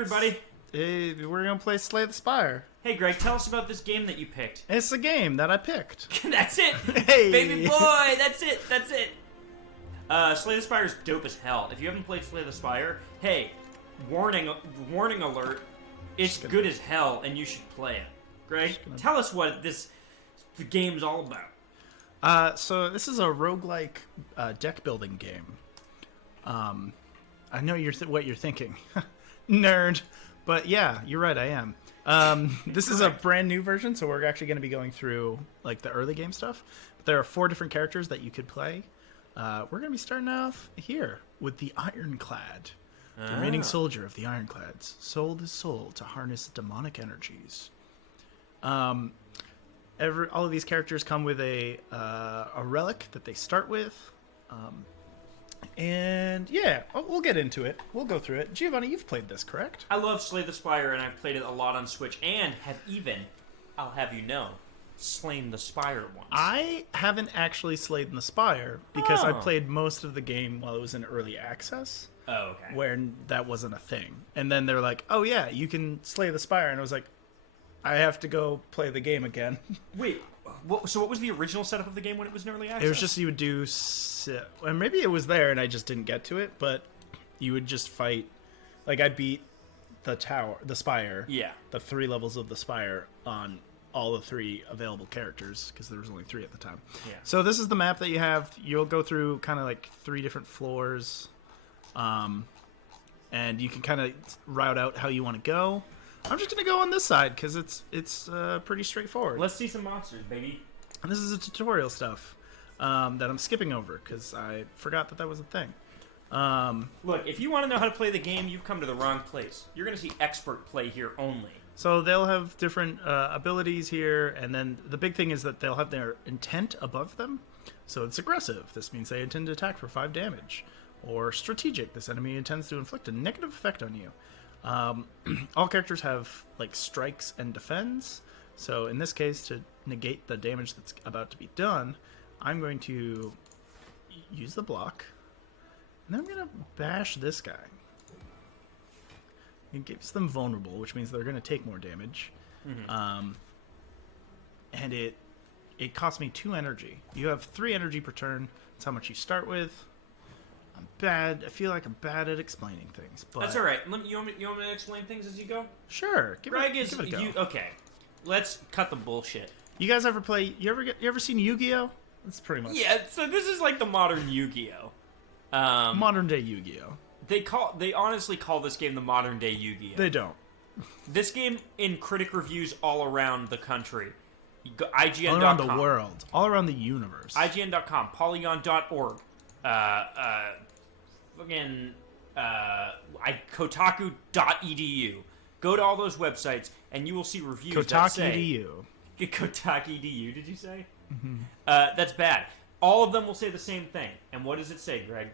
everybody. Hey, we're gonna play Slay the Spire. Hey, Greg, tell us about this game that you picked. It's a game that I picked. That's it. Hey, baby boy, that's it. That's it. Slay the Spire is dope as hell. If you haven't played Slay the Spire, hey, warning alert. It's good as hell, and you should play it. Greg, tell us what the game's all about. So this is a roguelike deck building game. I know what you're thinking, nerd. But yeah, you're right. I am. This is a brand new version, so we're actually going to be going through like the early game stuff. But there are 4 different characters that you could play. We're going to be starting off here with the Ironclad, the remaining soldier of the Ironclads, sold his soul to harness demonic energies. All of these characters come with a relic that they start with. And yeah, we'll get into it. We'll go through it. Giovanni, you've played this, correct? I love Slay the Spire, and I've played it a lot on Switch, and have even, I'll have you know, slain the Spire once. I haven't actually slayed the Spire because I played most of the game while it was in early access. Oh, okay. Where that wasn't a thing. And then they're like, oh yeah, you can slay the Spire. And I was like, I have to go play the game again. Wait, so what was the original setup of the game when it was in early access? It was just you would do... And maybe it was there and I just didn't get to it, but you would just fight... Like, I beat the Spire. Yeah. The 3 levels of the Spire on all the 3 available characters, because there was only 3 at the time. Yeah. So this is the map that you have. You'll go through kind of like 3 different floors. And you can kind of route out how you want to go. I'm just going to go on this side, because it's pretty straightforward. Let's see some monsters, baby. And this is the tutorial stuff that I'm skipping over, because I forgot that was a thing. Look, if you want to know how to play the game, you've come to the wrong place. You're going to see expert play here only. So they'll have different abilities here, and then the big thing is that they'll have their intent above them. So it's aggressive. This means they intend to attack for 5 damage. Or strategic. This enemy intends to inflict a negative effect on you. All characters have like strikes and defends. So in this case, to negate the damage that's about to be done, I'm going to use the block. And then I'm going to bash this guy. It gives them vulnerable, which means they're going to take more damage. Mm-hmm. And it costs me 2 energy. You have 3 energy per turn. That's how much you start with. I'm bad. I feel like I'm bad at explaining things. But that's all right. You want me to explain things as you go? Sure. Give it a go. Okay. Let's cut the bullshit. You guys ever play? You ever seen Yu-Gi-Oh? That's pretty much. Yeah. So this is like the modern Yu-Gi-Oh. Modern day Yu-Gi-Oh. They honestly call this game the modern day Yu-Gi-Oh. They don't. This game in critic reviews all around the country. IGN.com. All around the world. All around the universe. IGN.com. Polygon.org. Kotaku.edu. Go to all those websites and you will see reviews that say... Kotaku.edu, did you say? Mm-hmm. That's bad. All of them will say the same thing. And what does it say, Greg?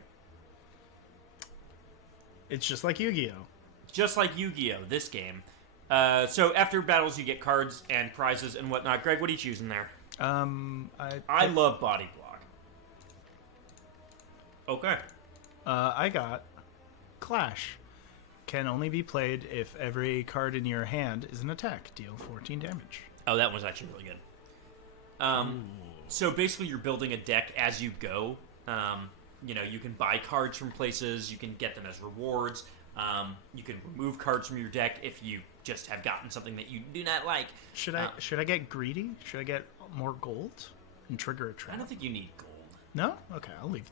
It's just like Yu-Gi-Oh. Just like Yu-Gi-Oh, this game. So after battles you get cards and prizes and whatnot. Greg, what are you choosing there? I love Body Block. Okay. I got Clash. Can only be played if every card in your hand is an attack. Deal 14 damage. Oh, that was actually really good. So basically you're building a deck as you go. You can buy cards from places. You can get them as rewards. You can remove cards from your deck if you just have gotten something that you do not like. Should I get greedy? Should I get more gold and trigger a trap? I don't think you need gold. No? Okay, I'll leave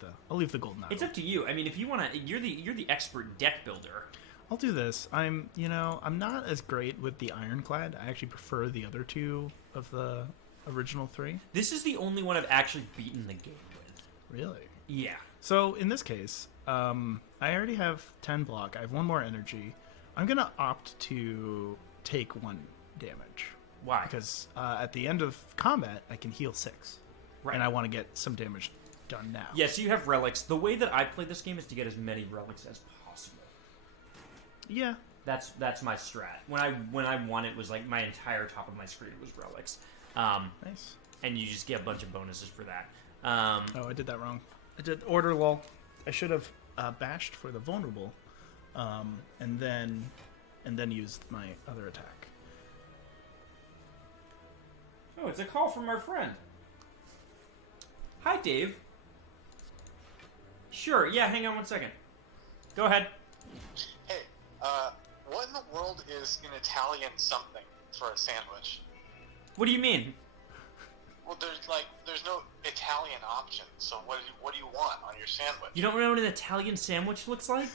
the gold now. It's up to you. I mean, if you want to, you're the expert deck builder. I'll do this. I'm not as great with the Ironclad. I actually prefer the other 2 of the original 3. This is the only one I've actually beaten the game with. Really? Yeah. So in this case, I already have 10 block. I have 1 more energy. I'm gonna opt to take 1 damage. Why? Because at the end of combat, I can heal 6. Right. And I want to get some damage done now. Yeah, so you have relics. The way that I play this game is to get as many relics as possible. Yeah. That's my strat. When I won, it was like my entire top of my screen was relics. Nice. And you just get a bunch of bonuses for that. Oh, I did that wrong. I did order lull. I should have bashed for the vulnerable, and then and then use my other attack. Oh, it's a call from our friend. Hi, Dave. Sure, yeah, hang on one second. Go ahead. Hey, what in the world is an Italian something for a sandwich? What do you mean? Well, there's no Italian option, so what do you want on your sandwich? You don't know what an Italian sandwich looks like?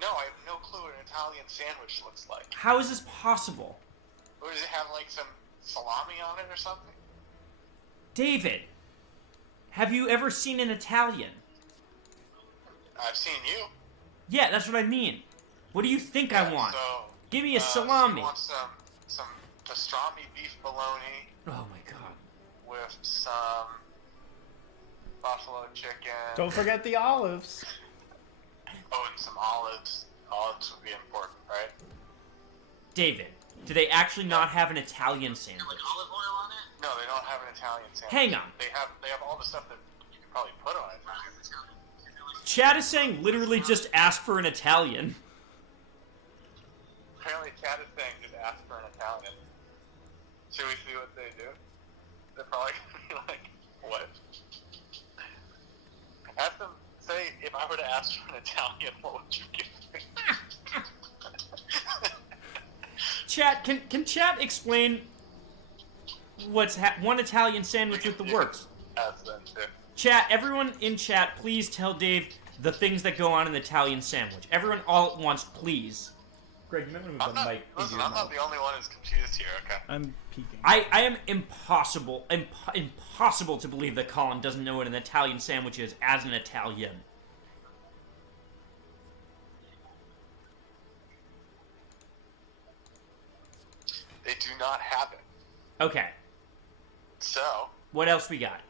No, I have no clue what an Italian sandwich looks like. How is this possible? Or does it have, like, some salami on it or something? David, have you ever seen an Italian? I've seen you. Yeah, that's what I mean. What do you think I want? So, Give me a so salami. you want some pastrami beef bologna Oh my god. with some buffalo chicken. Don't forget the olives. Oh, and some olives. Olives would be important, right? David, do they actually not have an Italian sandwich? Like olive oil on it? No, they don't have an Italian sandwich. Hang on. They have all the stuff that you could probably put on it. Chad is saying literally just ask for an Italian. Apparently, Chad is saying just ask for an Italian. Should we see what they do? They're probably gonna be like, what? Ask them. Say, if I were to ask for an Italian, what would you give me? Chat, can Chat explain what's one Italian sandwich with the works? Ask them too. Chat, everyone in chat, please tell Dave the things that go on in the Italian sandwich. Everyone all at once, please. Greg, you might want to move the mic. Listen, I'm not the only one who's confused here, okay? I'm peeking. I am impossible to believe that Colin doesn't know what an Italian sandwich is as an Italian. They do not have it. Okay, So, what else we got?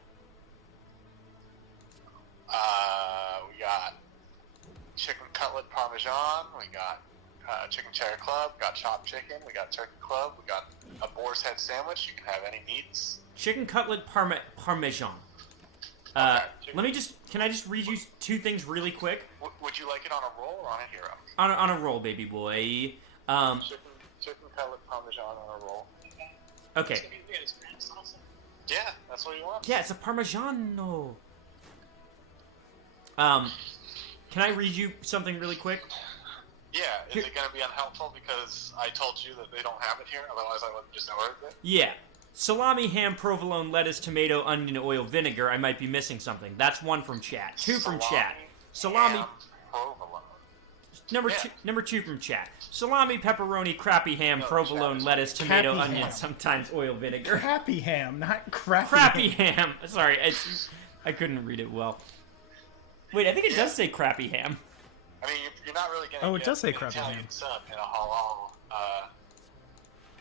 we got chicken cutlet parmesan, we got chicken cheddar club, we got chopped chicken, we got turkey club, we got a boar's head sandwich. You can have any meats. Chicken cutlet parmesan. Okay. Can I just read you two things really quick? Would you like it on a roll or on a hero? On a roll, baby boy. Chicken cutlet parmesan on a roll. Okay. Yeah, that's what you want. Yeah, it's a parmigiano. Can I read you something really quick? Yeah, is it going to be unhelpful because I told you that they don't have it here? Otherwise, I would just order it. Yeah. Salami, ham, provolone, lettuce, tomato, onion, oil, vinegar. I might be missing something. That's one from chat. Two from chat. Salami. Ham, provolone. Number two from chat. Salami, pepperoni, crappy ham, provolone, lettuce, tomato, Crappy onion, ham. sometimes oil, vinegar. Crappy ham, not crappy. Crappy ham. ham. Sorry, I couldn't read it well. Wait, I think it does say crappy ham. I mean, you're not really going to Oh, it get does say an crappy Italian ham. sub in a halal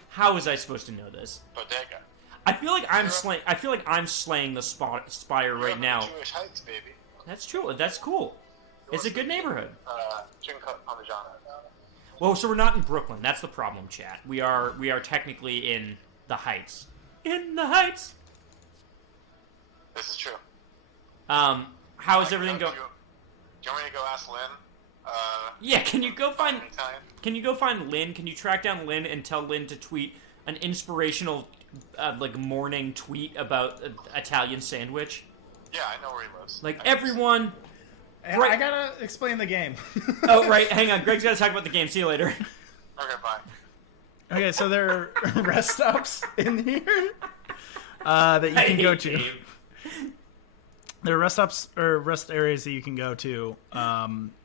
How was I supposed to know this? bodega. I feel like I'm slaying the Spire right You're up in now. the Jewish Heights, baby. That's true. That's cool. It's a good neighborhood. Chicken cutlet parmesan. Well, so we're not in Brooklyn. That's the problem, chat. We are technically in the Heights. In the Heights. This is true. How is everything going? Do you want me to go ask Lynn? Yeah, can you go find? Italian? Can you go find Lynn? Can you track down Lynn and tell Lynn to tweet an inspirational, morning tweet about Italian sandwich? Yeah, I know where he lives. Like everyone. I gotta explain the game. Oh right, hang on. Greg's gotta talk about the game. See you later. Okay, bye. Okay, so there are rest stops in here that you can go to. Dave. There are rest stops or rest areas that you can go to.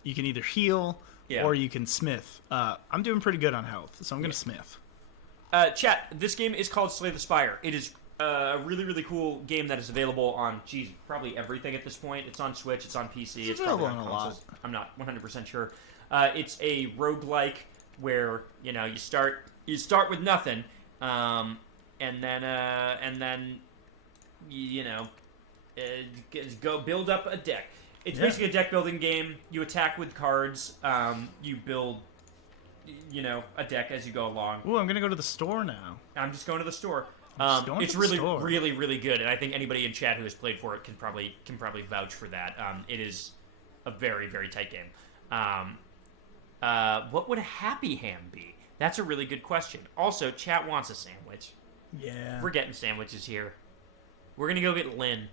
You can either heal or you can smith. I'm doing pretty good on health, so I'm gonna smith. Chat, this game is called Slay the Spire. It is a really, really cool game that is available on, probably everything at this point. It's on Switch, it's on PC, it's probably on available on a consoles. I'm not 100% sure. It's a roguelike where, you start with nothing, and then go build up a deck. It's basically a deck building game. You attack with cards. You build, a deck as you go along. Ooh, I'm gonna go to the store now. I'm just going to the store. Going It's to the really, store. really, really good, and I think anybody in chat who has played for it can probably vouch for that. It is a very, very tight game. What would a happy ham be? That's a really good question. Also, chat wants a sandwich. Yeah. We're getting sandwiches here. We're gonna go get Lynn.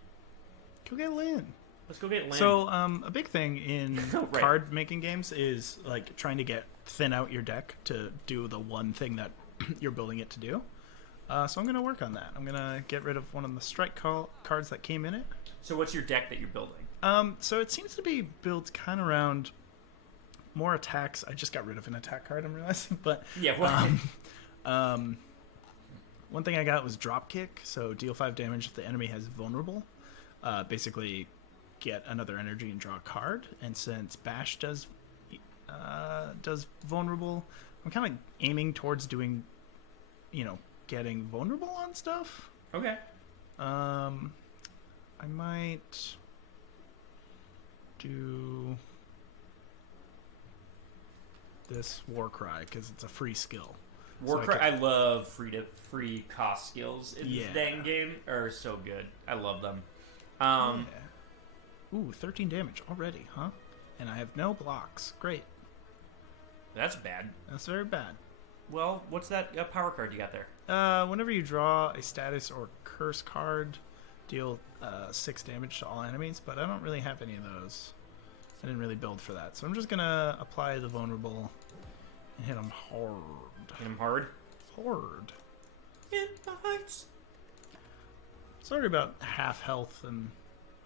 Go get Lynn. Let's go get Lynn. So, a big thing in Right. card making games is like trying to thin out your deck to do the one thing that you're building it to do. So I'm gonna work on that. I'm gonna get rid of one of the strike cards that came in it. So what's your deck that you're building? So it seems to be built kind of around more attacks. I just got rid of an attack card, I'm realizing, but Yeah. Well, one thing I got was Dropkick, so deal 5 damage if the enemy has vulnerable. Basically, get another energy and draw a card. And since Bash does vulnerable, I'm kind of aiming towards doing, getting vulnerable on stuff. okay. I might do this Warcry because it's a free skill. Warcry, I love free cost skills in this Yeah. dang game. Are so good. I love them. Yeah. Ooh, 13 damage already, huh? And I have no blocks. Great. That's bad. That's very bad. Well, what's that power card you got there? Whenever you draw a status or curse card, deal 6 damage to all enemies, but I don't really have any of those. I didn't really build for that. So I'm just going to apply the vulnerable and hit them hard. Hit him hard. Hard. In the heights. It's already about half health, and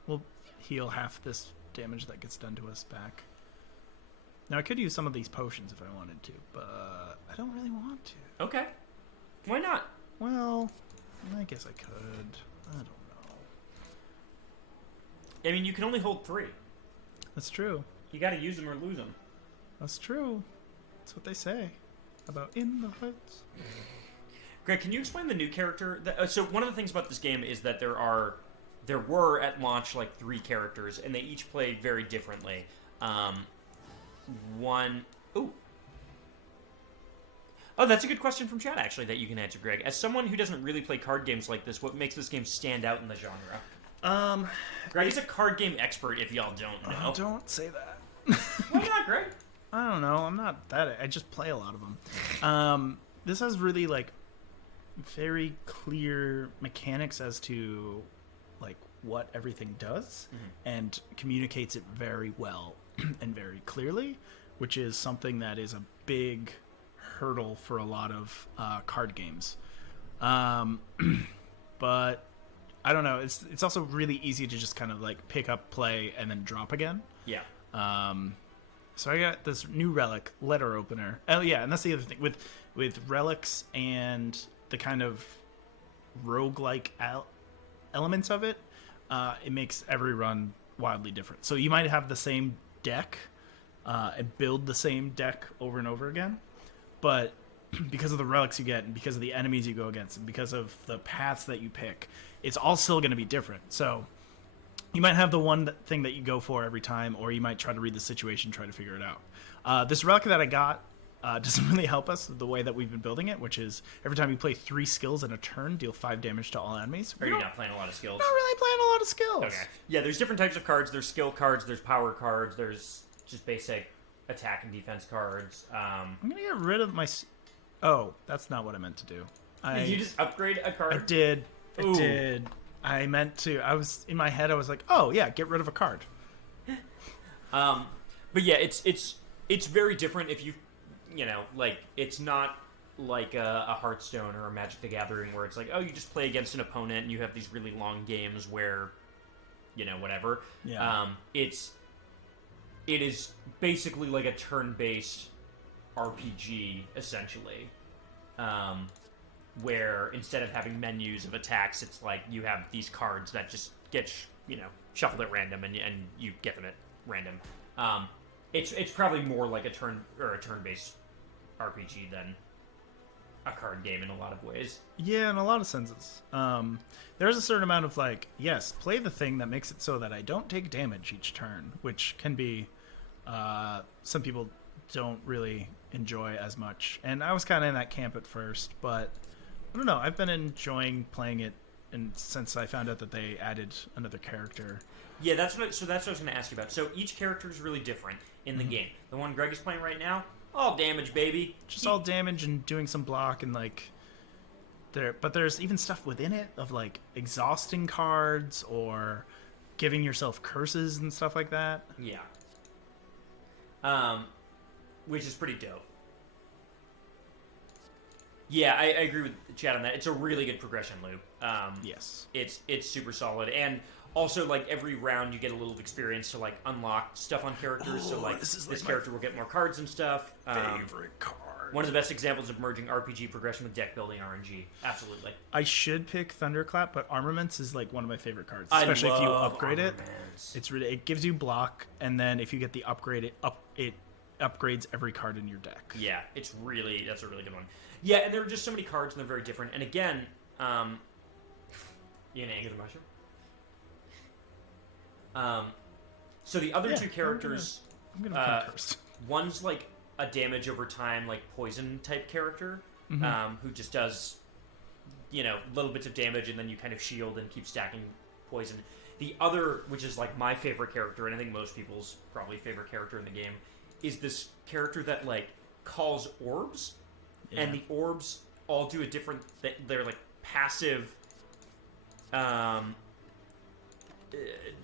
we'll heal half this damage that gets done to us back. Now, I could use some of these potions if I wanted to, but I don't really want to. Okay. Why not? Well, I guess I could. I don't know. I mean, you can only hold 3. That's true. You got to use them or lose them. That's true. That's what they say about in the heights. Greg, can you explain the new character? So one of the things about this game is that there were at launch like 3 characters, and they each play very differently. Oh, that's a good question from chat, actually, that you can answer, Greg. As someone who doesn't really play card games like this, what makes this game stand out in the genre? Greg is a card game expert, if y'all don't know. Don't say that. Why not, Greg? I don't know. I'm not that. I just play a lot of them. This has really like very clear mechanics as to like what everything does, and communicates it very well and very clearly, which is something that is a big hurdle for a lot of card games. But I don't know. It's also really easy to just kind of like pick up, play, and then drop again. Yeah. So I got this new relic, letter opener. Oh yeah, and that's the other thing with relics and the kind of roguelike elements of it. It makes every run wildly different. So you might have the same deck and build the same deck over and over again, but because of the relics you get and because of the enemies you go against and because of the paths that you pick, it's all still going to be different. So you might have the one thing that you go for every time, or you might try to read the situation, try to figure it out. This relic that I got doesn't really help us the way that we've been building it, which is every time you play 3 skills in a turn, deal 5 damage to all enemies. Are you not playing a lot of skills? Not really playing a lot of skills. Okay. Yeah, there's different types of cards. There's skill cards, there's power cards, there's just basic attack and defense cards. I'm going to get rid of my... Oh, that's not what I meant to do. Did you just upgrade a card? I did. Ooh. I did. I meant to. I was in my head. I was like, "Oh yeah, get rid of a card." But yeah, it's very different if you like it's not like a Hearthstone or a Magic the Gathering where it's like, oh, you just play against an opponent and you have these really long games where whatever. Yeah. It is basically like a turn-based RPG essentially. Where instead of having menus of attacks, it's like you have these cards that just get shuffled at random, and you get them at random. It's probably more like a turn-based RPG than a card game in a lot of ways. Yeah, in a lot of senses. There's a certain amount of like, yes, play the thing that makes it so that I don't take damage each turn, which can be some people don't really enjoy as much. And I was kind of in that camp at first, but I don't know. I've been enjoying playing it, and since I found out that they added another character. Yeah, that's what I was going to ask you about. So each character is really different in the game. The one Greg is playing right now, All damage, baby. Just all damage and doing some block and like but there's even stuff within it of like exhausting cards or giving yourself curses and stuff like that. Yeah. Which is pretty dope. Yeah, I agree with Chad on that. It's a really good progression loop. Yes. It's super solid, and also like every round you get a little experience to like unlock stuff on characters. So like this character will get more cards and stuff. Favorite card. One of the best examples of merging RPG progression with deck building RNG. Absolutely. I should pick Thunderclap, but Armaments is like one of my favorite cards, especially if you upgrade Armaments. it gives you block, and then if you get the upgrade, it upgrades every card in your deck. Yeah, that's a really good one. Yeah, and there are just so many cards, and they're very different. And again, you gonna anger the mushroom? So the other two characters, I'm gonna come first. one's like a damage over time, like poison type character, who just does, little bits of damage, and then you kind of shield and keep stacking poison. The other, which is like my favorite character, and I think most people's probably favorite character in the game, is this character that like calls orbs, and the orbs all do a different. They're like passive.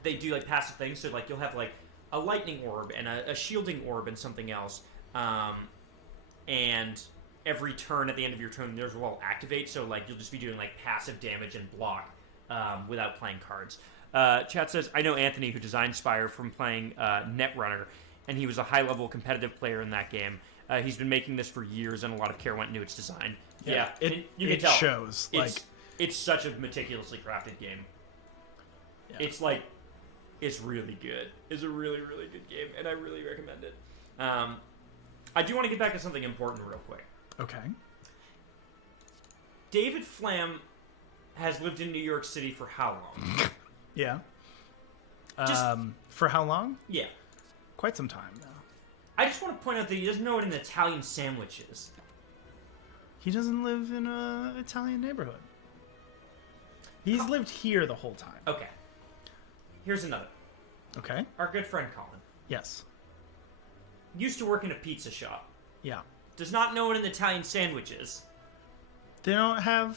They do like passive things. So like you'll have like a lightning orb and a shielding orb and something else. And every turn at the end of your turn, theirs will all activate. So like you'll just be doing like passive damage and block without playing cards. Chat says, I know Anthony, who designed Spire, from playing Netrunner, and he was a high-level competitive player in that game. He's been making this for years, and a lot of care went into its design. Yeah, you can tell. Shows. It's such a meticulously crafted game. Yeah. It's really good. It's a really, really good game, and I really recommend it. I do want to get back to something important real quick. Okay. David Flam has lived in New York City for how long? Yeah. For how long? Yeah. Quite some time now. I just want to point out that he doesn't know what an Italian sandwich is. He doesn't live in an Italian neighborhood. He's lived here the whole time. Okay. Here's another. Okay. Our good friend Colin. Yes. Used to work in a pizza shop. Yeah. Does not know what an Italian sandwich is. They don't have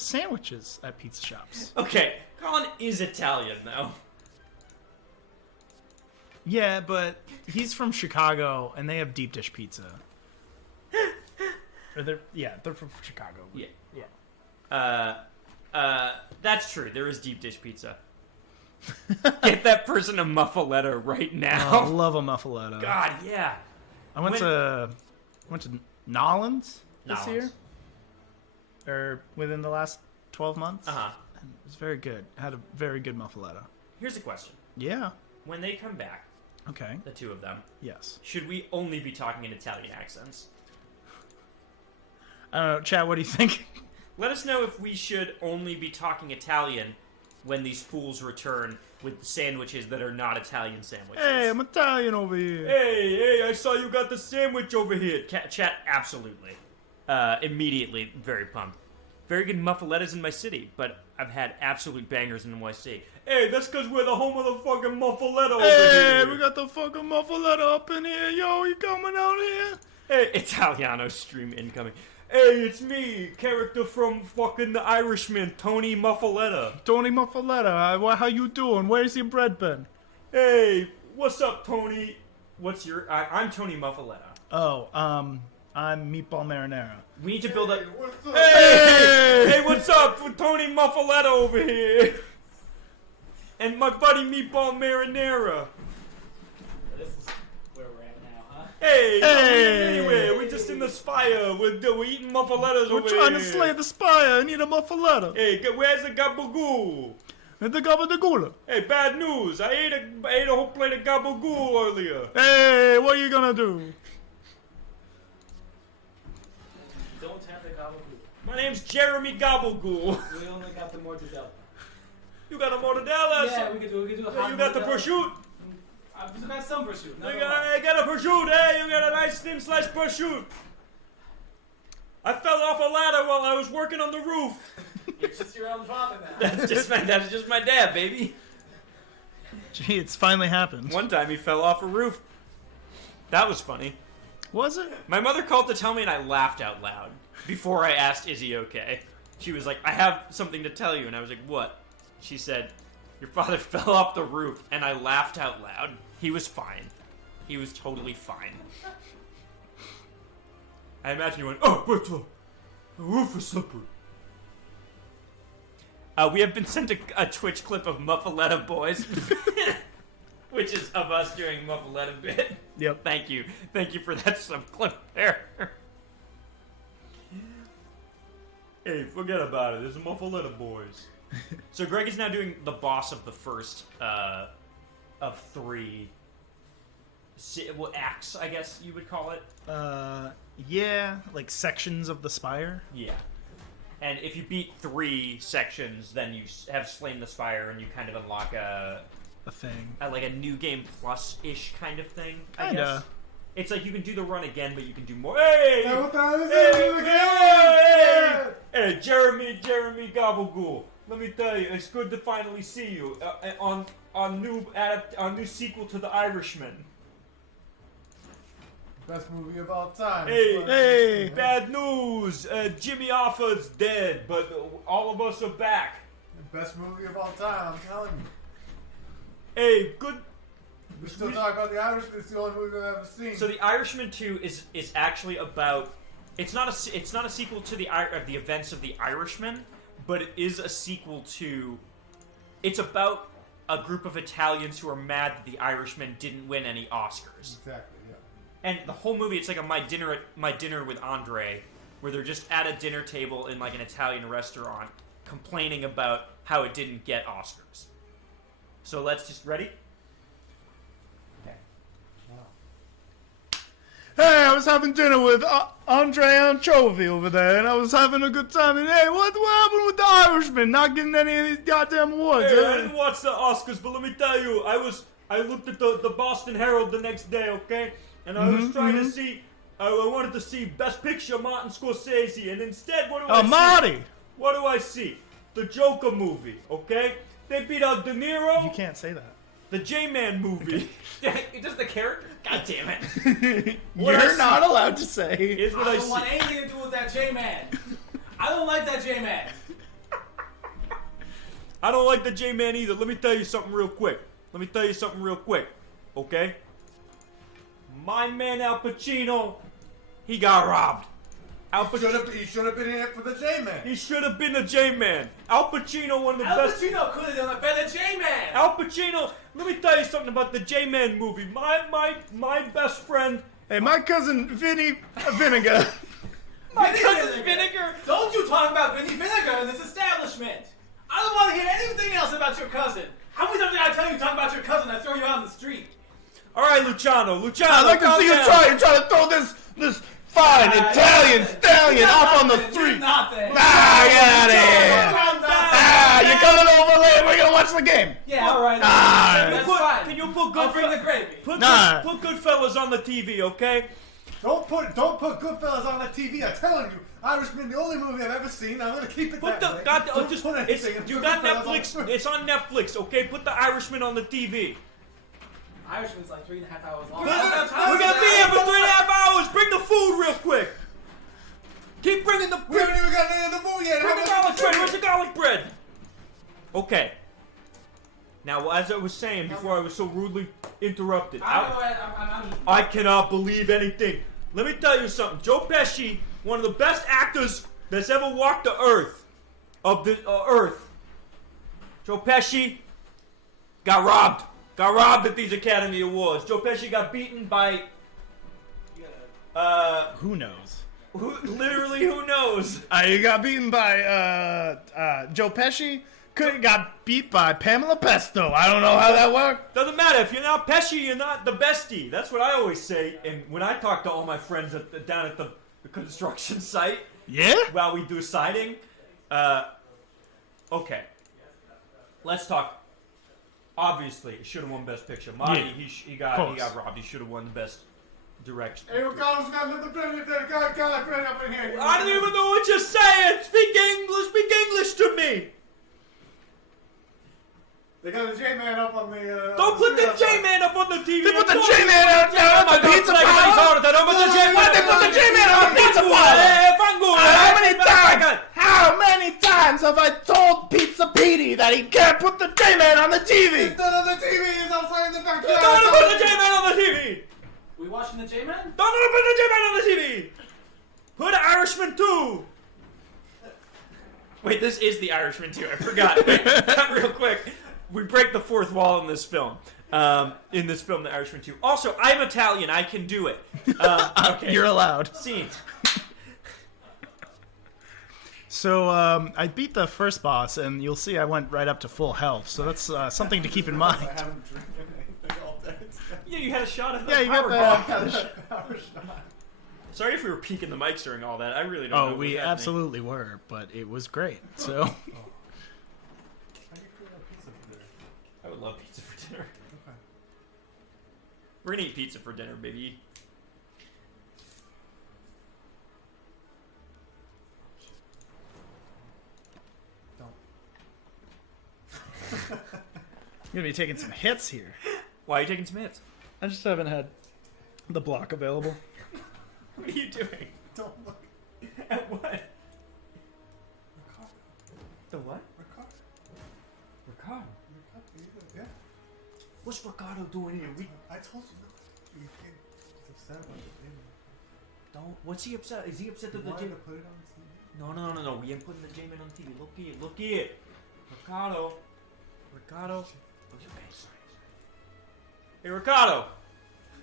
sandwiches at pizza shops. Okay. Colin is Italian, though. Yeah, but he's from Chicago, and they have deep dish pizza. They're from Chicago. Yeah. Yeah. That's true. There is deep dish pizza. Get that person a muffuletta right now. Oh, I love a muffuletta. God, yeah. I went to Nolans this Nolans. year, or within the last 12 months. Uh-huh. And it was very good. Had a very good muffuletta. Here's a question. Yeah. When they come back, Okay. the two of them, Yes. should we only be talking in Italian accents? I don't know, Chad. What do you think? Let us know if we should only be talking Italian when these fools return with sandwiches that are not Italian sandwiches. Hey, I'm Italian over here. Hey, I saw you got the sandwich over here. Chat, absolutely. Immediately, very pumped. Very good muffulettas in my city, but I've had absolute bangers in NYC. Hey, that's because we're the home of the fucking muffuletta over here. Hey, we got the fucking muffuletta up in here. Yo, you coming out here? Hey, Italiano stream incoming. Hey, it's me, character from fucking the Irishman, Tony Muffuletta. Tony Muffuletta, how you doing? Where's your bread bin? Hey, what's up, Tony? I'm Tony Muffuletta. Oh, I'm Meatball Marinara. We need to build up. What's up? Hey, what's up? Tony Muffuletta over here. And my buddy Meatball Marinara. This is where we're at now, huh? Hey, Hey. anyway, we're just in the Spire. We're eating muffulettas We're over trying here. to slay the Spire. I need a muffuletta. Hey, where's the gabagool? And the gabagool. Hey, bad news. I ate a whole plate of gabagool earlier. Hey, what are you gonna do? Don't have the gabagool. My name's Jeremy Gabagool. We only got the mortadella. You got a mortadella? Yeah, we could do a hot You got the mortadella. prosciutto? We got some prosciutto. I got a prosciutto. Hey, you got a nice thin sliced prosciutto. I fell off a ladder while I was working on the roof. You're just your own father now. That's just my dad, baby. Gee, it's finally happened. One time he fell off a roof. That was funny. Was it? My mother called to tell me, and I laughed out loud before I asked, "Is he okay?" She was like, "I have something to tell you," and I was like, "What?" She said, "Your father fell off the roof," and I laughed out loud. He was fine. He was totally fine. I imagine you went, "Oh, but the roof is slippery." We have been sent a Twitch clip of Muffuletta Boys, which is of us doing Muffuletta bit. Yep. Thank you for that sub clip there. Hey, forget about it. There's a Muffuletta Boys. So Greg is now doing the boss of the first of 3 acts, I guess you would call it. Yeah, like sections of the spire. Yeah. And if you beat 3 sections, then you have slain the spire, and you kind of unlock a thing. Like a new game plus-ish kind of thing, I Kinda. guess. It's like you can do the run again, but you can do more. Hey! Hey, what the hell is Hey, this? hey, Jeremy Gabagool. Let me tell you, it's good to finally see you on new sequel to The Irishman. Best movie of all time. Hey! Bad news! Jimmy Hoffa's dead, but all of us are back. Best movie of all time, I'm telling you. Hey, good. We still talk about The Irishman. It's the only movie I've ever seen. So The Irishman 2 is actually about. It's not a sequel to the events of The Irishman, but it is a sequel to. It's about a group of Italians who are mad that The Irishman didn't win any Oscars. Exactly, yeah. And the whole movie, it's like a my dinner with Andre, where they're just at a dinner table in like an Italian restaurant, complaining about how it didn't get Oscars. So let's just ready. Okay. Hey, I was having dinner with Andre Anchovy over there, and I was having a good time. And hey, what happened with the Irishman? Not getting any of these goddamn awards. Hey, I didn't watch the Oscars, but let me tell you, I looked at the Boston Herald the next day, okay? And I was trying to see, I wanted to see Best Picture Martin Scorsese, and instead, what do I see? Marty! What do I see? The Joker movie, okay? They beat out De Niro. You can't say that. The J-Man movie. Does the character? God damn it. You're not allowed to say. Is what I I don't want see. anything to do with that J-Man. I don't like that J-Man. I don't like the J-Man either. Let me tell you something real quick. Okay? My man Al Pacino, he got robbed. He should have been here for the J-Man. He should have been a J-Man. Al Pacino, one of the Al best. Pacino could have done a better J-Man. Al Pacino, let me tell you something about the J-Man movie. My best friend. Hey, my cousin Vinny Vinegar. My Vinny cousin Vinegar. Don't you talk about Vinny Vinegar in this establishment. I don't want to hear anything else about your cousin. How many times did I tell you to talk about your cousin? I throw you out on the street. All right, Luciano, I'd like to see you try to throw this fine Italian stallion off on the street. Nothing. Get out of here. You're coming over later. We're gonna watch the game. Yeah, all right. That's fine. Can you put I'll bring the gravy. Put Nah. put Goodfellas on the TV, okay? Don't put Goodfellas on the TV. I'm telling you, Irishman, the only movie I've ever seen. I'm gonna keep it Put that the way. God, Don't just put it's, anything. you Put got Goodfellas on Netflix. the- It's on Netflix, okay? Put the Irishman on the TV. Irishman's like 3.5 hours long. We're gonna be here for 3.5 hours. Bring the food real quick. Keep bringing the. We haven't even got any of the food yet. Bring the garlic bread. Where's the garlic bread? Okay. Now, as I was saying before, I was so rudely interrupted. I'm just... I cannot believe anything. Let me tell you something. Joe Pesci, one of the best actors that's ever walked the earth. Of the earth. Joe Pesci got robbed. Got robbed at these Academy Awards. Joe Pesci got beaten by... Who knows? Literally, who knows? You got beaten by Joe Pesci. Got beat by Pamela Pesto. I don't know how that worked. Doesn't matter. If you're not Pesci, you're not the bestie. That's what I always say. And when I talk to all my friends down at the construction site, Yeah? while we do siding, okay. Let's talk. Obviously, he should have won Best Picture. Marty, Yeah. he got robbed. He should have won Best Direction. Hey, Carlos got another bread up in here. I don't even know what you're saying. Speak English. Speak English to me. They got the J-Man up on the... Don't put the J-Man up on the TV. They put the J-Man out there on the pizza Don't put the pie. J-Man you can't put the J-Man on the TV! It's not on the TV. It's outside in the backyard. Don't put the J-Man on the TV! We watching the J-Man? Don't put the J-Man on the TV! Put Irishman 2! Wait, this is the Irishman 2. I forgot. Wait, real quick. We break the fourth wall in this film. The Irishman 2. Also, I'm Italian. I can do it. Okay. You're allowed. Scene. So, I beat the first boss, and you'll see I went right up to full health, so that's something to keep in mind. I haven't drinking anything all day. Yeah, you had a shot of Yeah, you got Power shot. Sorry if we were peeking the mics during all that. I really don't know. Oh, what we was happening. absolutely were, but it was great, so... How do you feel about pizza for dinner? I would love pizza for dinner. Okay. We're gonna eat pizza for dinner, baby. I'm gonna be taking some hits here. Why are you taking some hits? I just haven't had the block available. What are you doing? Don't look. At what? Ricardo. The what? Ricardo. Ricardo. Yeah. What's Ricardo doing here? I told you not. You can't. He's upset about the baby. Don't. What's he upset? Is he upset that the Why J? to put it on TV? No. We ain't putting the J-Man on TV. Look here. Look here. Ricardo. Okay, sorry. Hey, Ricardo.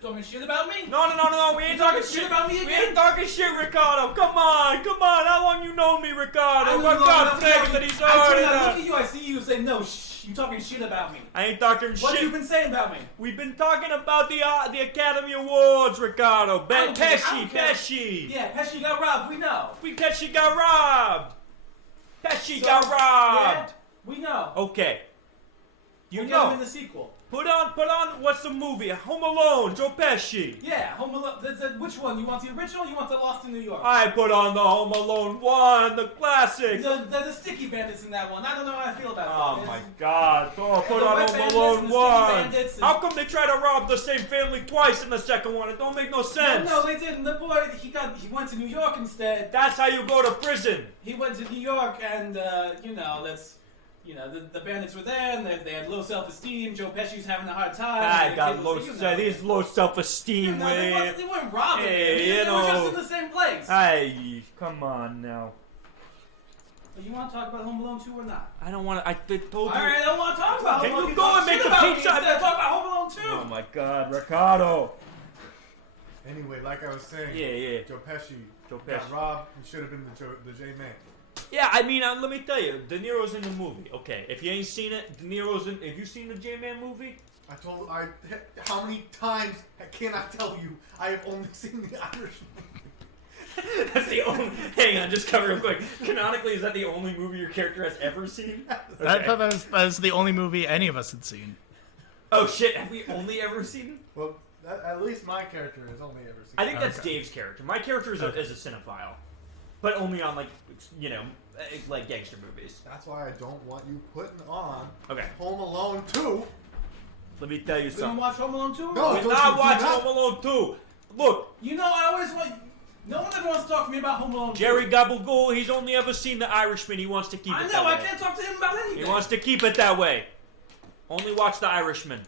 Talking shit about me? No. We ain't talking shit about me We again? ain't talking shit, Ricardo. Come on. How long you known me, Ricardo? I For God's sake, that he's I turn already and I look there. at you, I see you say, no, shh, you talking shit about me. I ain't talking What shit. you been saying about me? We've been talking about the Academy Awards, Ricardo. I don't care. Pesci. Yeah, Pesci got robbed, we know. Pesci got robbed. Pesci got robbed. Yeah, we know. Okay. You We'll get him know. in the sequel. Put on. What's the movie? Home Alone. Joe Pesci. Yeah, Home Alone. Which one? You want the original or you want the Lost in New York? I put on the Home Alone 1, the classic. The sticky bandits in that one. I don't know how I feel about Oh that. my God! Oh, put the on wet Home bandits Alone and the sticky 1. bandits and- How come they try to rob the same family twice in the second one? It don't make no sense. No, they didn't. The boy, he went to New York instead. That's how you go to prison. He went to New York and, the bandits were there and they had low self-esteem. Joe Pesci's having a hard time. I got These low self-esteem they weren't robbing Hey, him. They were just in the same place. Hey, come on now. You want to talk about Home Alone 2 or not? I don't want to. I told you. Alright, I don't want to talk about Can Home Alone. you go and make the about pizza? Me instead of talk about Home Alone 2. Oh my God, Ricardo. Anyway, like I was saying, Yeah. Joe Pesci Joe got Pesci. robbed. He should have been the J-Man. Yeah, I mean, let me tell you, De Niro's in the movie. Okay, if you ain't seen it, De Niro's in. Have you seen the J-Man movie? How many times can I tell you? I have only seen the Irishman. That's the only. Hang on, just cover real quick. Canonically, is that the only movie your character has ever seen? I thought that was the only movie any of us had seen. Oh shit! Have we only ever seen? Well, at least my character has only ever seen. I think that's Okay. Dave's character. My character is a cinephile, but only on like gangster movies. That's why I don't want you putting on Okay, Home Alone 2. let me tell you You didn't something. watch Home Alone 2? No. We're don't you not do watching that. Home Alone 2. Look, You know, I always want... No one ever wants to talk to me about Home Alone 2. Jerry Gabagool, he's only ever seen The Irishman. He wants to keep I it know, that I way. can't talk to him about anything. He wants to keep it that way. Only watch The Irishman.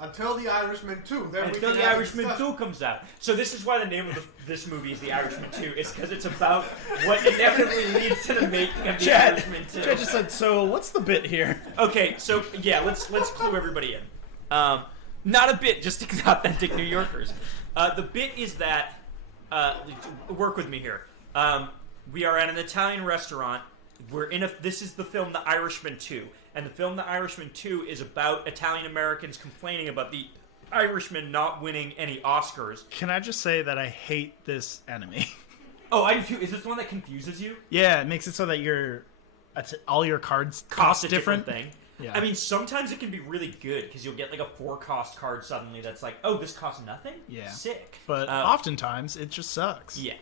Until the Irishman 2. Then we Until can The have a Irishman discussion. 2 comes out. So this is why the name of this movie is The Irishman 2. It's because it's about what inevitably leads to the making of The Chad, Irishman 2. Chad just said, so what's the bit here? Okay, so yeah, let's clue everybody in. Not a bit, just authentic New Yorkers. The bit is that work with me here. We are at an Italian restaurant. This is the film The Irishman 2, and the film The Irishman 2 is about Italian Americans complaining about the Irishman not winning any Oscars. Can I just say that I hate this enemy? Oh, I do too. Is this the one that confuses you? Yeah, it makes it so that all your cards cost a different. thing. Yeah. I mean, sometimes it can be really good because you'll get like a 4-cost card suddenly that's like, oh, this costs nothing? Yeah. Sick. But oftentimes it just sucks. Yeah.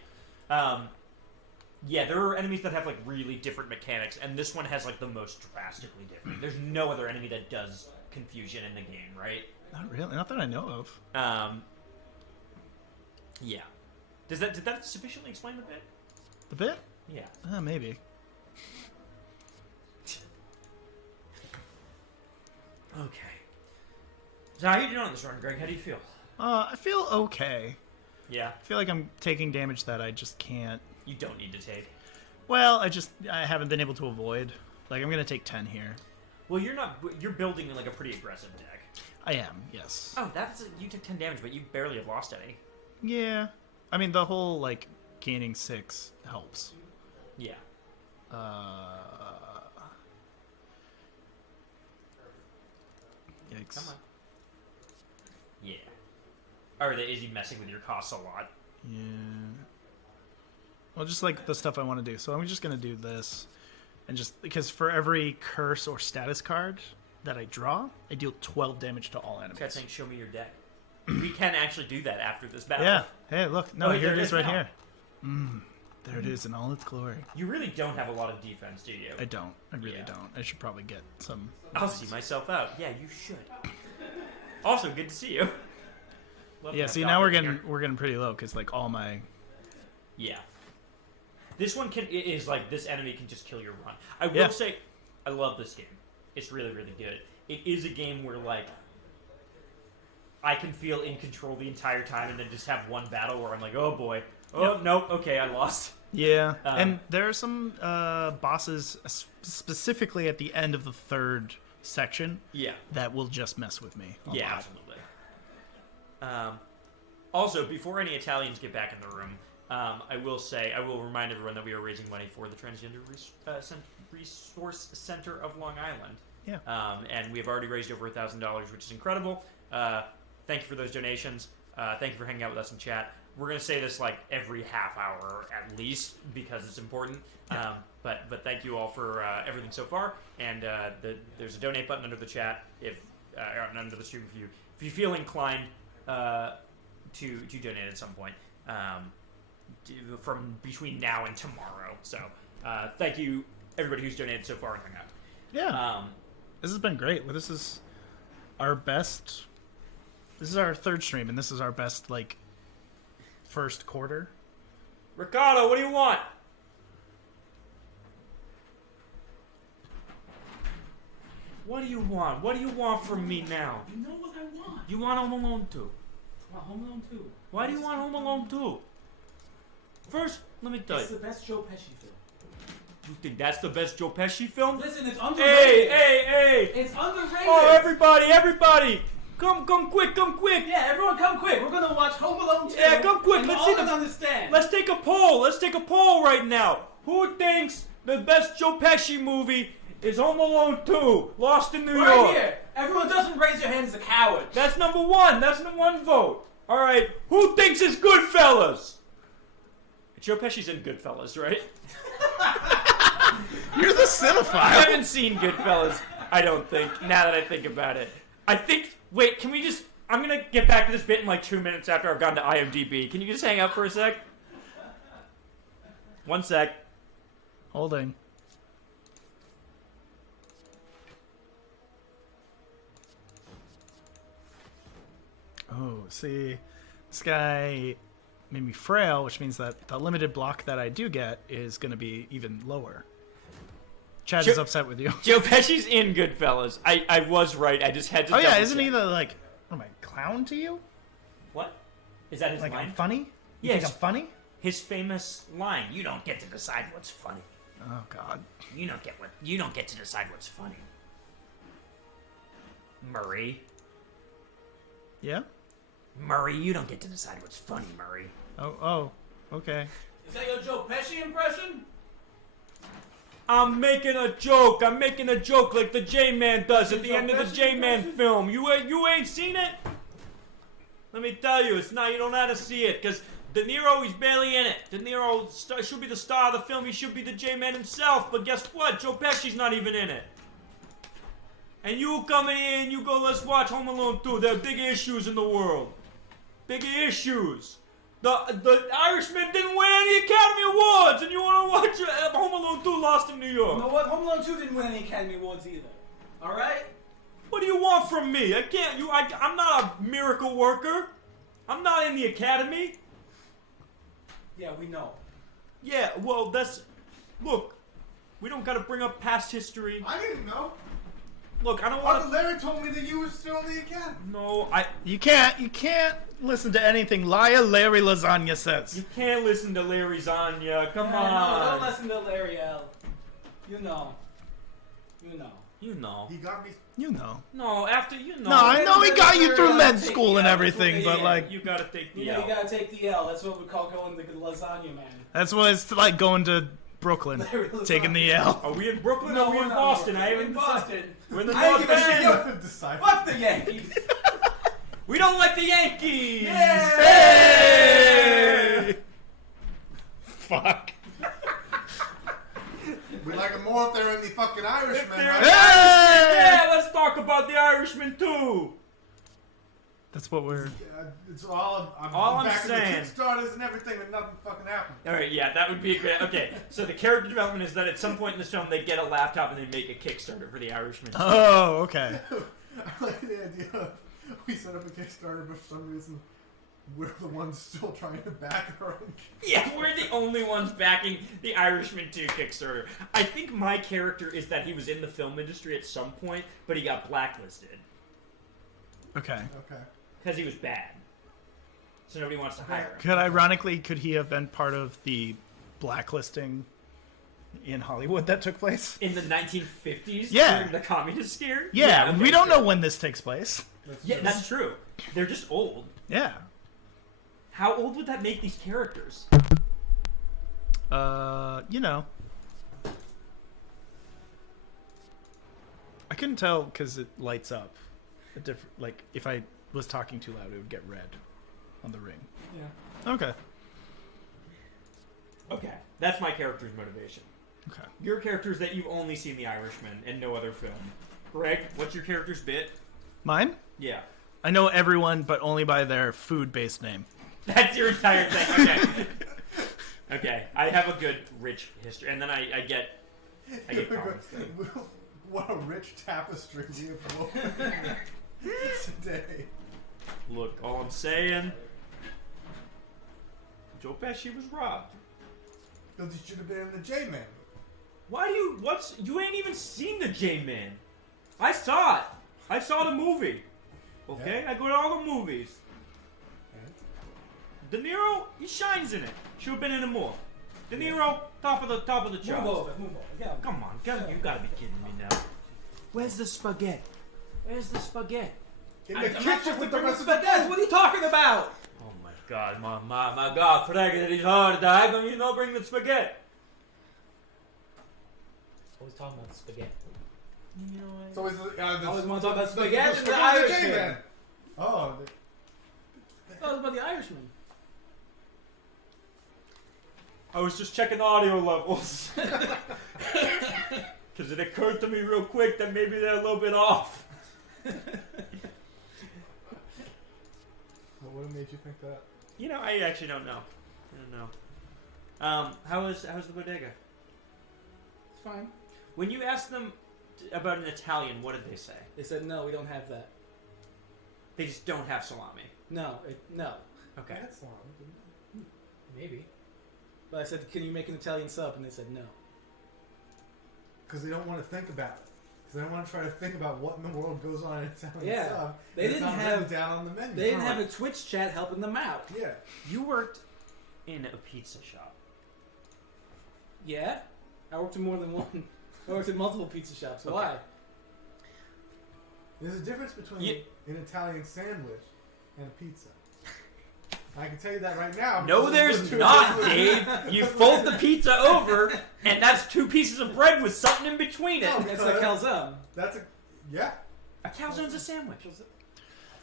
Yeah, there are enemies that have like really different mechanics, and this one has like the most drastically different. There's no other enemy that does confusion in the game, right? Not really, not that I know of. Yeah. Did that sufficiently explain the bit? The bit? Yeah. Maybe. Okay. So how are you doing on this run, Greg? How do you feel? I feel okay. Yeah. I feel like I'm taking damage that I just can't. You don't need to take. Well, I haven't been able to avoid. Like, I'm gonna take 10 here. Well, you're building like a pretty aggressive deck. I am, yes. Oh, you took 10 damage, but you barely have lost any. Yeah. I mean, the whole, like, gaining 6 helps. Yeah. Yikes. Come on. Yeah. Is he messing with your costs a lot? Yeah. Well, just like the stuff I want to do. So I'm just going to do this. And just because for every curse or status card that I draw, I deal 12 damage to all enemies. That's saying, show me your deck. We can actually do that after this battle. Yeah. Hey, look. No, here there it is right now. here. There it is in all its glory. You really don't have a lot of defense, do you? I don't. I really Yeah. don't. I should probably get some. I'll see myself out. Yeah, you should. Also, good to see you. Love Yeah. that See, dog now in here. we're getting pretty low because like all my. Yeah. This one is like this enemy can just kill your run. I will Yeah. say, I love this game. It's really, really good. It is a game where like I can feel in control the entire time, and then just have one battle where I'm like, oh boy, oh nope, okay, I lost. Yeah, and there are some bosses specifically at the end of the third section. Yeah. That will just mess with me. A Yeah, lot. absolutely. Also, before any Italians get back in the room, I will remind everyone that we are raising money for the Transgender Resource Center of Long Island. Yeah. And we have already raised over $1,000, which is incredible. Thank you for those donations. Thank you for hanging out with us in chat. We're going to say this like every half hour at least because it's important. But thank you all for everything so far. And there's a donate button under the chat under the stream view if you feel inclined to donate at some point from between now and tomorrow. So thank you everybody who's donated so far and hung out. Yeah. This has been great. This is our best. This is our third stream, and this is our best like first quarter. Ricardo, what do you want? What do you want? What do you want from me now? You know what I want. You want Home Alone 2? I want Home Alone 2. Why do you want Home Alone 2? First, let me tell It's you. the best Joe Pesci film. You think that's the best Joe Pesci film? Listen, it's underrated. Hey! It's underrated. Oh, everybody! Come quick! Yeah, everyone come quick. We're gonna watch Home Alone 2. Yeah, come quick. And Let's all see of us understand. Let's take a poll right now. Who thinks the best Joe Pesci movie is Home Alone 2, Lost in New York? Right here. Everyone doesn't raise your hands as a coward. That's number one. That's the one vote. All right. Who thinks it's Goodfellas? Joe Pesci's in Goodfellas, right? You're the cinephile. I haven't seen Goodfellas, I don't think, now that I think about it. Wait, can we just... I'm going to get back to this bit in like 2 minutes after I've gone to IMDb. Can you just hang out for a sec? 1 sec. Holding. Oh, see, this guy made me frail, which means that the limited block that I do get is going to be even lower. Chad is upset with you. Joe Pesci's in Goodfellas. I was right. I just had to. Oh yeah, double isn't he check. the like? What am I, clown to you? What? Is that his Like line? I'm funny? You Yes. think I'm funny? His famous line: "You don't get to decide what's funny. Oh God. You don't get to decide what's funny." Murray, Yeah. you don't get to decide what's funny, Murray. Oh. Okay. Is that your Joe Pesci impression? I'm making a joke like the J-Man does at the Joe end of the Pesci J-Man impression? film. You ain't seen it? Let me tell you, you don't have to see it, because De Niro, he's barely in it. De Niro should be the star of the film, he should be the J-Man himself, but guess what? Joe Pesci's not even in it. And you come in, you go, let's watch Home Alone 2. There are bigger issues in the world. Bigger issues. The Irishman didn't win any Academy Awards, and you want to watch Home Alone 2 Lost in New York. You know what? Home Alone 2 didn't win any Academy Awards either. Alright? What do you want from me? I'm not a miracle worker. I'm not in the Academy. Yeah, we know. Yeah, well, look, we don't gotta bring up past history. I didn't know. Look, I don't Uncle want Larry told me that you were still on the academy. to. No, You can't listen to anything Liar Larry Lasagna says. You can't listen to Larry Zanya. Come No, on. don't listen to Larry L. You know. You know. He got me. You know. No, after you know. No, I know he got you through med Take school the and L, everything, that's what but they like, You gotta take the You know, L. you gotta take the L. That's what we call going to the lasagna man. that's what it's like going to Brooklyn, Larry Lasagna. taking the L. Are we in Brooklyn or are we in we're not Boston? here. I We're haven't in decided. Boston. We're in the I don't North give a shit. End. You have to decide. Fuck the Yankees. We don't like the Yankees. Hey! Fuck. We like him more if they're in the fucking Irishman, They're right? the Hey! Irishman. Yeah, let's talk about the Irishman too. That's what we're. It's all I'm All back I'm in the saying- Kickstarters and everything, and nothing fucking happened. All right, yeah, that would be a great. Okay, so the character development is that at some point in this film they get a laptop and they make a Kickstarter for the Irishman. Oh, okay. I like the idea of we set up a Kickstarter, but for some reason we're the ones still trying to back our own. Yeah, we're the only ones backing the Irishman 2 Kickstarter. I think my character is that he was in the film industry at some point, but he got blacklisted Okay. Okay. because he was bad. So nobody wants to hire him. Could he have been part of the blacklisting in Hollywood that took place? In the 1950s, Yeah. during the communist scare? Yeah, okay, we don't sure. know when this takes place. Yeah, that's true. They're just old. Yeah. How old would that make these characters? You know. I couldn't tell because it lights up. A different, like, if I was talking too loud, it would get red on the ring. Yeah. Okay. Okay, that's my character's motivation. Okay. Your character is that you've only seen The Irishman and no other film. Greg, what's your character's bit? Mine? Yeah. I know everyone, but only by their food-based name. That's your entire thing. Okay. Okay. I have a good, rich history, and then I get comments then. What a rich tapestry we have woven today. Look, all I'm saying, Joe Pesci was robbed. Because he should have been in the J-Man. Why do you? You ain't even seen the J-Man. I saw it. I saw the movie. Okay, I go to all the movies. De Niro, he shines in it. Should have been in it more. De Niro, top of the charts. Move over. Yeah. Come on, you gotta be kidding me now. Where's the spaghetti? Where's the spaghetti? In I'm the not kitchen supposed with to the bring rest of the spaghetti. What are you talking about? Oh my God, my God! Fregga, it is hard. How come you not bring the spaghetti? Always talking about the spaghetti. You know what? It's always the, I always want to talk about the spaghetti and the spaghetti Irishman. J-Man. Oh, Oh, it was about the Irishman. I was just checking the audio levels. Because it occurred to me real quick that maybe they're a little bit off. what made you think that? You know, I actually don't know. How's the bodega? It's fine. When you asked them about an Italian, what did they say? They said no, we don't have that. They just don't have salami. No, no. Okay. That's long. Maybe. But I said, can you make an Italian sub? And they said no. Because they don't want to think about it. Because they don't want to try to think about what in the world goes on in Italian Yeah. sub. They It's didn't not have- written down on the menu. They didn't have a Twitch chat helping them out. Yeah. You worked in a pizza shop. Yeah? I worked in more than one. I worked in multiple pizza shops. Okay. Why? There's a difference between an Italian sandwich and a pizza. I can tell you that right now. No, because there's it's two not, different- Dave. You fold the pizza over, and that's 2 pieces of bread with something in between it. No, That's a calzone. That's a yeah. A calzone's a sandwich.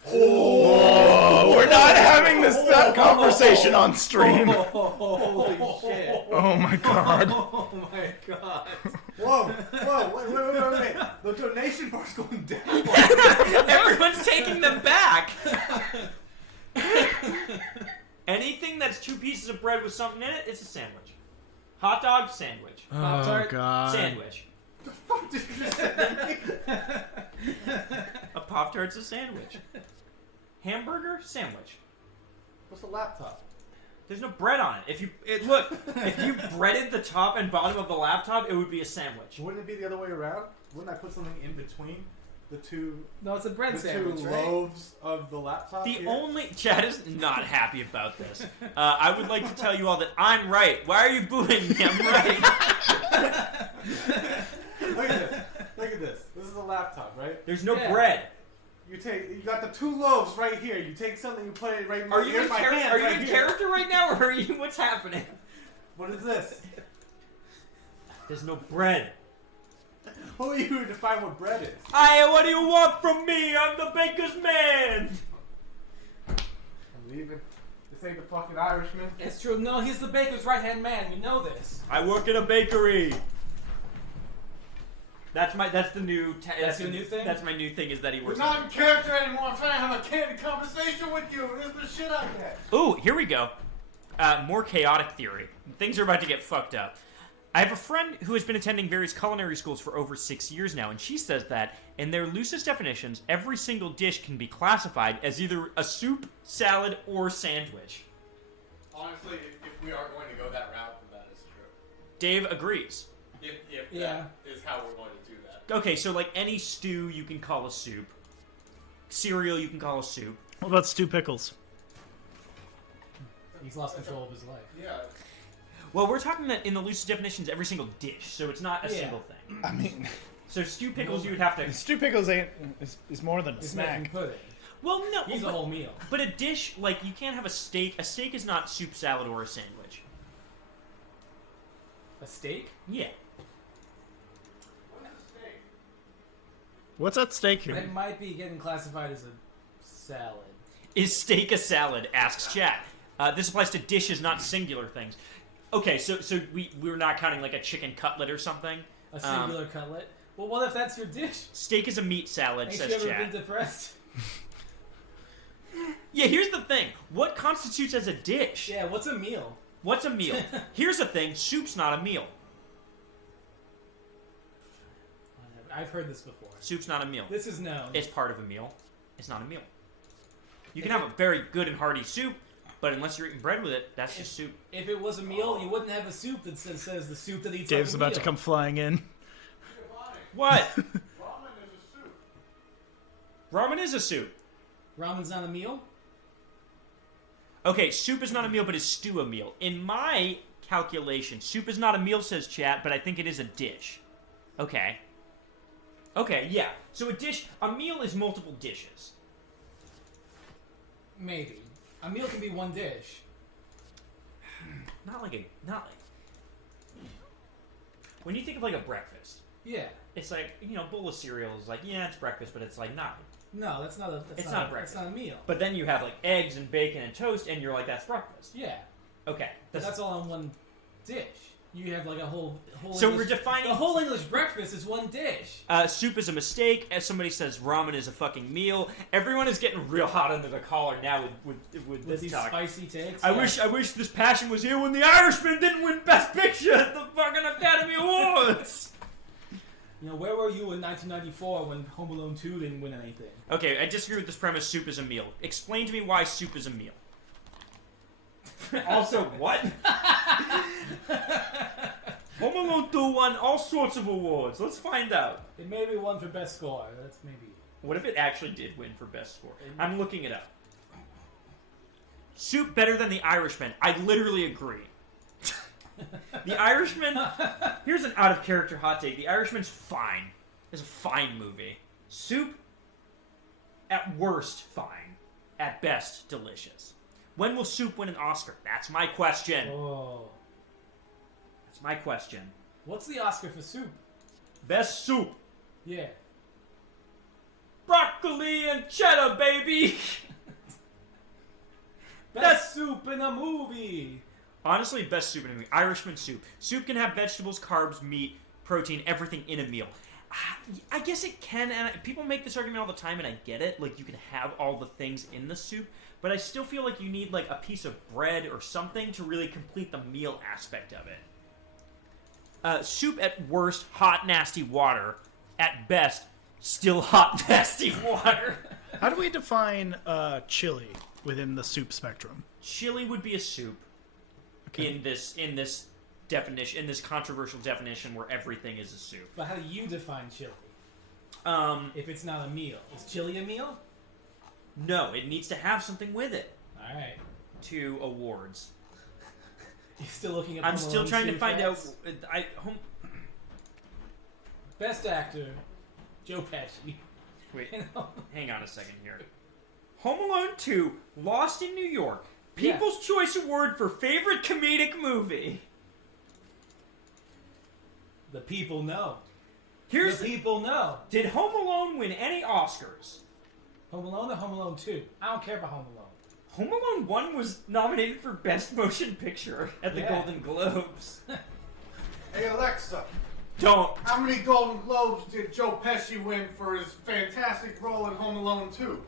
Oh, we're not having that conversation on stream. Holy shit. Oh my god. Oh my god. Whoa, wait. The donation bar's going down. Everyone's taking them back. Anything that's 2 pieces of bread with something in it, it's a sandwich. Hot dog, sandwich. Oh Pop-Tart, god. Sandwich. The fuck did you just say? A Pop-Tart's a sandwich. Hamburger, sandwich. What's a laptop? There's no bread on it. Look, if you breaded the top and bottom of the laptop, it would be a sandwich. Wouldn't it be the other way around? Wouldn't I put something in between the two No, it's a bread the sandwich, two right? loaves of the laptop. The here? only Chad is not happy about this. I would like to tell you all that I'm right. Why are you booing me? I'm right. Look at this. Look at this. This is a laptop, right? There's no Yeah. bread. You got the two loaves right here. You take something, you put it right in Are you here's in, my char- hand are you right in here. character right now, or are you? What's happening? What is this? There's no bread. Who are you to define what bread is? What do you want from me? I'm the baker's man. I'm leaving. This ain't the fucking Irishman. It's true. No, he's the baker's right-hand man. You know this. I work in a bakery. That's the new. That's your new thing? That's my new thing. Is that he We're works. not in character anymore. I'm trying to have a candid conversation with you. This is the shit I get. Ooh, here we go. More chaotic theory. Things are about to get fucked up. I have a friend who has been attending various culinary schools for over 6 years now, and she says that, in their loosest definitions, every single dish can be classified as either a soup, salad, or sandwich. Honestly, if we are going to go that route, then that is true. Dave agrees. If Yeah. that is how we're going to do that. Okay, so like any stew you can call a soup. Cereal you can call a soup. What about stew pickles? He's lost control of his life. Yeah. Well, we're talking that in the loosest definitions, every single dish, so it's not a Yeah. single thing. I mean, So stew pickles you would have to... stew pickles is more than a He's snack. making pudding. Well, no. He's a whole meal. But a dish, like, you can't have a steak. A steak is not soup, salad, or a sandwich. A steak? Yeah. What's at stake here? It might be getting classified as a salad. Is steak a salad? Asks Chat. This applies to dishes, not singular things. Okay, so we're not counting like a chicken cutlet or something. A singular cutlet. Well, what if that's your dish? Steak is a meat salad, Ain't says you ever Chat. been depressed? Yeah, here's the thing. What constitutes as a dish? Yeah, what's a meal? What's a meal? Here's the thing. Soup's not a meal. I've heard this before. Soup's not a meal. This is known. It's part of a meal. It's not a meal. You can have a very good and hearty soup, but unless you're eating bread with it, that's just soup. If it was a meal, you wouldn't have a soup that says the soup that eats Dave's like a about to meal. come flying in. What? Ramen is a soup. Ramen is a soup. Ramen's not a meal? Okay, soup is not a meal, but is stew a meal? In my calculation, soup is not a meal, says Chat, but I think it is a dish. Okay. Okay, yeah. So a meal is multiple dishes. Maybe. A meal can be one dish. Not like. When you think of like a breakfast, Yeah. it's like, bowl of cereal is like, yeah, it's breakfast, but it's like not. No, that's not a. That's It's not not a, breakfast. That's not a meal. But then you have like eggs and bacon and toast, and you're like, that's breakfast. Yeah. Okay. But that's all in one dish. You have like a whole So English, we're defining- the whole English breakfast is one dish. Soup is a mistake. As somebody says, ramen is a fucking meal. Everyone is getting real hot under the collar now with With this these talk. spicy takes. I yeah. wish this passion was here when the Irishman didn't win Best Picture at the fucking Academy Awards. Where were you in 1994 when Home Alone 2 didn't win anything? Okay, I disagree with this premise. Soup is a meal. Explain to me why soup is a meal. Also, what? Home Alone 2 won all sorts of awards. Let's find out. It may be one for best score. That's maybe. What if it actually did win for best score? I'm looking it up. Soup better than The Irishman. I literally agree. The Irishman... Here's an out-of-character hot take. The Irishman's fine. It's a fine movie. Soup, at worst, fine. At best, delicious. When will Soup win an Oscar? That's my question. Oh. That's my question. What's the Oscar for soup? Best soup. Yeah. Broccoli and cheddar, baby! Best soup in a movie. Honestly, best soup in a movie. Irishman soup. Soup can have vegetables, carbs, meat, protein, everything in a meal. I guess it can, and people make this argument all the time, and I get it. Like, you can have all the things in the soup, but I still feel like you need, like, a piece of bread or something to really complete the meal aspect of it. Soup at worst, hot, nasty water. At best, still hot, nasty water. How do we define chili within the soup spectrum? Chili would be a soup. Okay. In this definition, in this controversial definition where everything is a soup. But how do you define chili? If it's not a meal, is chili a meal? No, it needs to have something with it. All right. 2 awards. You're still looking at. I'm Home still Alone trying 2 to find out. facts? Best actor, Joe Pesci. Wait, You know? hang on a second here. Home Alone 2, Lost in New York. People's Choice Award for favorite comedic movie. The people know. Here's The people know. Did Home Alone win any Oscars? Home Alone or Home Alone 2? I don't care about Home Alone. Home Alone 1 was nominated for Best Motion Picture at the Yeah. Golden Globes. Hey Alexa, Don't. how many Golden Globes did Joe Pesci win for his fantastic role in Home Alone 2?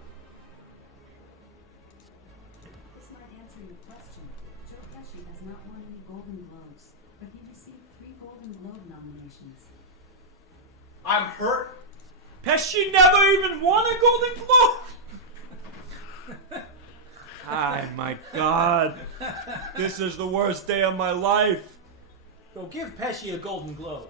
This might answer your question. Joe Pesci has not won any Golden Globes, but he received 3 Golden Globe nominations. I'm hurt. Pesci never even won a Golden Globe! Hi, my God. This is the worst day of my life. Bro, give Pesci a Golden Globe.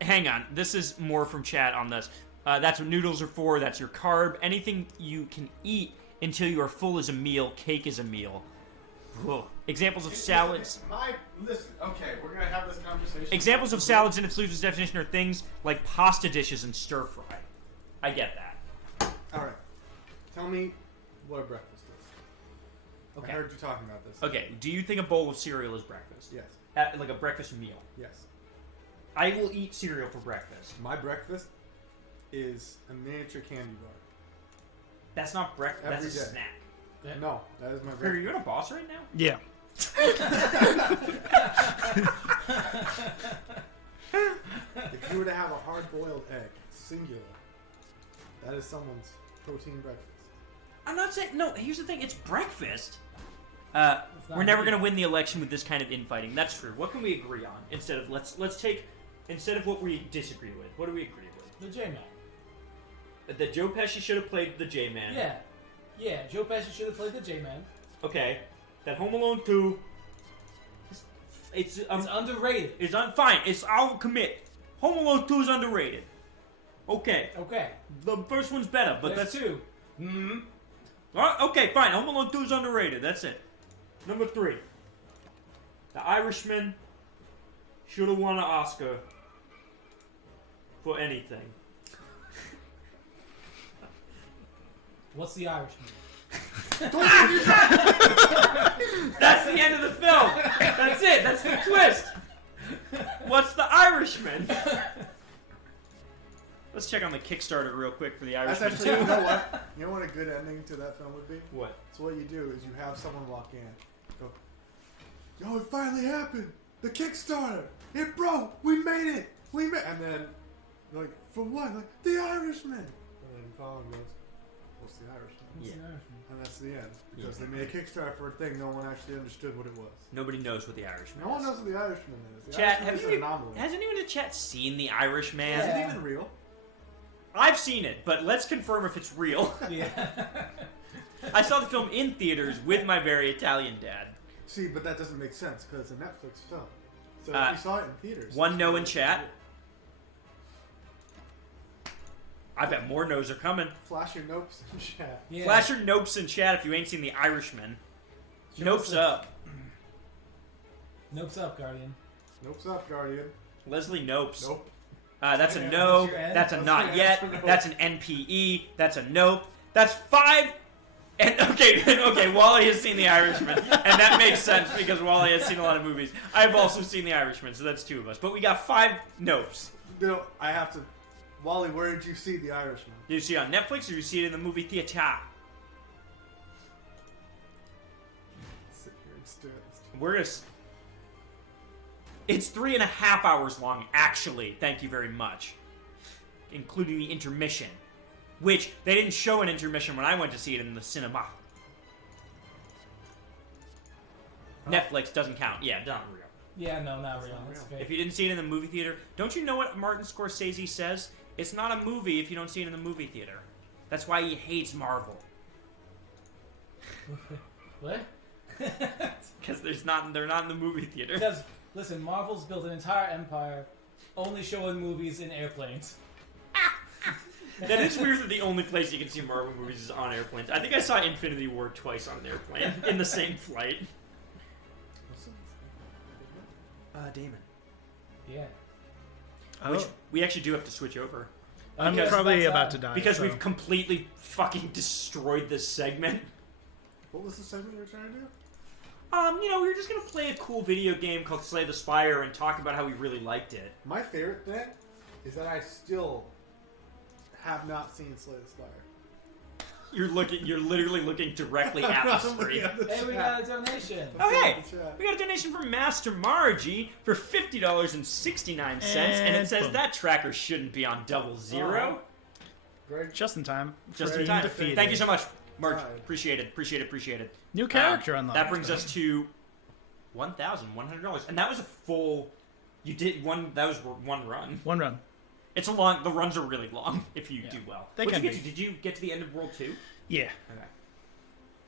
Hang on. This is more from chat on this. That's what noodles are for. That's your carb. Anything you can eat until you are full is a meal. Cake is a meal. Whoa. Examples of salads. Listen, okay, we're gonna have this conversation. Examples of salads in its loosest definition are things like pasta dishes and stir fry. I get that. Alright. Tell me what a breakfast is. Okay. I heard you talking about this. Okay, do you think a bowl of cereal is breakfast? Yes. Like a breakfast meal? Yes. I will eat cereal for breakfast. My breakfast is a miniature candy bar. That's not breakfast. That's a Every day. snack. No, that is my Are breakfast. you in a boss right now? Yeah. If you were to have a hard-boiled egg, singular, that is someone's protein breakfast. I'm not saying. No, here's the thing. It's breakfast. not We're never real. going to win the election with this kind of infighting. That's true. What can we agree on instead of let's take instead of what we disagree with? What do we agree with? The J-Man. That Joe Pesci should have played the J-Man. Yeah. Yeah, Joe Pesci should have played the J-Man. Okay. That Home Alone 2. It's It's underrated. fine. I'll commit. Home Alone 2 is underrated. Okay. Okay. The first one's better, but There's that's 2. Mm-hmm. Okay, fine. Home Alone 2 is underrated. That's it. Number 3. The Irishman should have won an Oscar for anything. What's the Irishman? That's the end of the film. That's it. That's the twist. What's the Irishman? Let's check on the Kickstarter real quick for the That's Irishman actually, you 2. know what? You know what a good ending to that film would be? What? So what you do is you have someone walk in, go, "Yo, it finally happened! The Kickstarter! It broke! We made it! We made!" And then, like, for what? Like, the Irishman! And then Colin goes, "What's the Irishman?" What's Yeah. the Irishman? And that's the end. Because they made a Kickstarter for a thing no one actually understood what it was. Nobody knows what the Irishman No one is. knows what the Irishman is. The Chat, Irishman have is you, an anomaly. has anyone in the chat seen the Irishman? Is Yeah. it even real? I've seen it, but let's confirm if it's real. Yeah. I saw the film in theaters with my very Italian dad. See, but that doesn't make sense because it's a Netflix film. So Uh, if you saw it in theaters. One no in chat. I bet more no's are coming. Flash your nopes in chat. Yeah. Flash your nopes in chat if you ain't seen the Irishman. Show Nopes us the- up. Nope's up, Guardian. Nopes up, Guardian. Leslie Nopes. Nope. That's a Yeah, no. that's your end. That's a That's not your yet. answer, no. That's an NPE. That's a nope. That's 5. And okay, Wally has seen The Irishman, and that makes sense because Wally has seen a lot of movies. I've also seen The Irishman, so that's 2 of us. But we got 5 nopes. No, I have to. Wally, where did you see The Irishman? Did you see it on Netflix or did you see it in the movie theater? Sit here and stare at this. We're gonna. It's 3.5 hours long, actually. Thank you very much, including the intermission, which they didn't show an intermission when I went to see it in the cinema. Netflix doesn't count. Yeah, not real. Yeah, no, not real. not It's real. fake. If you didn't see it in the movie theater, don't you know what Martin Scorsese says? It's not a movie if you don't see it in the movie theater. That's why he hates Marvel. What? Because they're not in the movie theater. Because, listen, Marvel's built an entire empire only showing movies in airplanes. That is weird that the only place you can see Marvel movies is on airplanes. I think I saw Infinity War twice on an airplane in the same flight. Damon. Yeah. Which we actually do have to switch over. I'm Because probably that's, about to die. Because so. we've completely fucking destroyed this segment. What was the segment you were trying to do? We were just gonna play a cool video game called Slay the Spire and talk about how we really liked it. My favorite thing is that I still have not seen Slay the Spire. You're literally looking directly at the screen. Hey, we got a donation. Oh, hey! We got a donation from Master Margie for $50.69, and it says boom. that tracker shouldn't be on 00. Greg, Just in time. Just for in time. undefeated. Thank you so much, Marge. Right. Appreciate it. New character unlocked. That brings us to $1,100, and that was a full. You did one. That was one run. One run. The runs are really long if you do well. They What'd can you get be. to? Did you get to the end of World 2? Yeah. Okay.